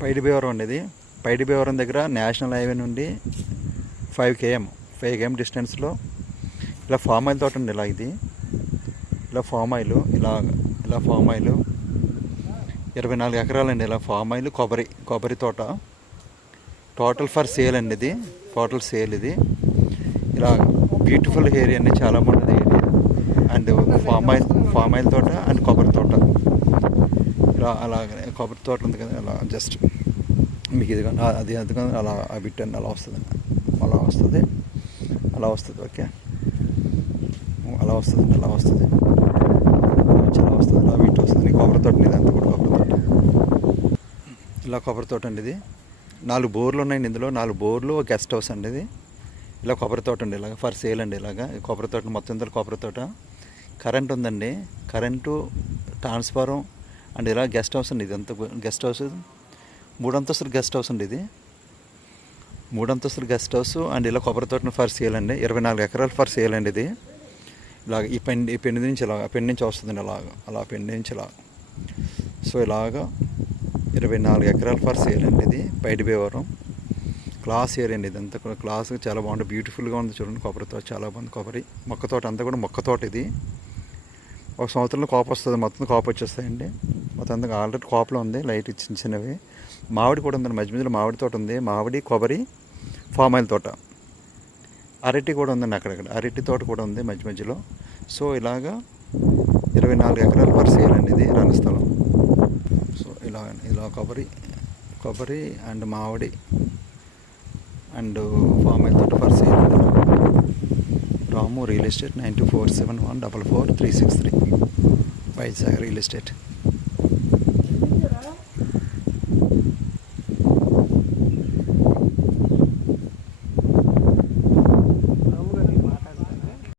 పైడి భీవరం అండి ఇది. పైడి భీవరం దగ్గర నేషనల్ హైవే నుండి 5 km డిస్టెన్స్లో ఇలా ఫామ్ ఆయిల్ తోట అండి. ఇలా ఇది ఇలా ఫామ్ ఆయిల్ ఇలా ఫామ్ ఆయిల్ 24 ఎకరాలండి. ఇలా ఫామ్ ఆయిల్ కొబ్బరి తోట టోటల్ ఫర్ సేల్ అండి. ఇది టోటల్ సేల్. ఇది ఇలా బ్యూటిఫుల్ ఏరియా అండి, చాలా బాగుంటుంది ఏరియా. అండ్ ఫామ్ ఆయిల్ తోట అండ్ కొబ్బరి తోట ఇలా అలాగే కొబ్బరి తోట ఉంది కదా, అలా జస్ట్ మీకు ఇది అది అందుకని అలా ఆ బిట్ అని అలా వస్తుంది, అలా వస్తుంది. ఓకే, అలా వస్తుంది అలా వస్తుంది అలా బిట్ వస్తుంది. కొబ్బరి తోట ఇది అంతా కూడా కొబ్బరి తోట. ఇలా కొబ్బరి తోట అండి. ఇది 4 బోర్లు ఉన్నాయండి. ఇందులో 4 బోర్లు, గెస్ట్ హౌస్ అండి. ఇది ఇలా కొబ్బరి తోట అండి, ఇలాగ ఫర్ సేల్ అండి. ఇలాగా కొబ్బరి తోట మొత్తం ఇందులో కొబ్బరి తోట. కరెంట్ ఉందండి, కరెంటు, ట్రాన్స్ఫారం అండ్ ఇలా గెస్ట్ హౌస్ అండి. ఇదంతా గెస్ట్ హౌస్, 3 అంతస్తుల గెస్ట్ హౌస్ అండి. ఇది 3 అంతస్తుల గెస్ట్ హౌస్ అండ్ ఇలా కొబ్బరి తోటను ఫర్ సేల్ అండి. 24 ఎకరాలు ఫర్ సేల్ అండి. ఇది ఇలాగ ఈ పెండి నుంచి ఇలాగ పెండి నుంచి వస్తుందండి. అలా పెండి నుంచి ఇలా. సో ఇలాగా 24 ఎకరాలు ఫర్ సేల్ అండి. ఇది పైడి భీవరం క్లాస్ ఏరియా అండి. ఇదంతా కూడా క్లాస్ చాలా బాగుంటుంది, బ్యూటిఫుల్గా ఉంది. చూడండి కొబ్బరి తోట చాలా బాగుంది. కొబ్బరి మొక్క తోట అంతా కూడా మొక్క తోట. ఇది 1 సంవత్సరంలో కాపు వస్తుంది, మొత్తం కాపు వచ్చేస్తాయండి. మొత్తం అంతా ఆల్రెడీ కాపులో ఉంది, లైట్ చిన్నవి. మామిడి కూడా ఉందండి, మధ్యలో మామిడి తోట ఉంది. మామిడి, కొబ్బరి, ఫామ్ ఆయిల్ తోట, అరటి కూడా ఉందండి. అక్కడక్కడ అరటి తోట కూడా ఉంది మధ్యలో. సో ఇలాగా 24 ఎకరాలు ఫర్ సేల్ అండి. ఇది రణస్థలం. సో ఇలా కొబ్బరి అండ్ మామిడి అండ్ ఫామ్ ఆయిల్ తోట ఫర్ సేల్ అండి. Ramu real estate 9247144363 Vizag real estate.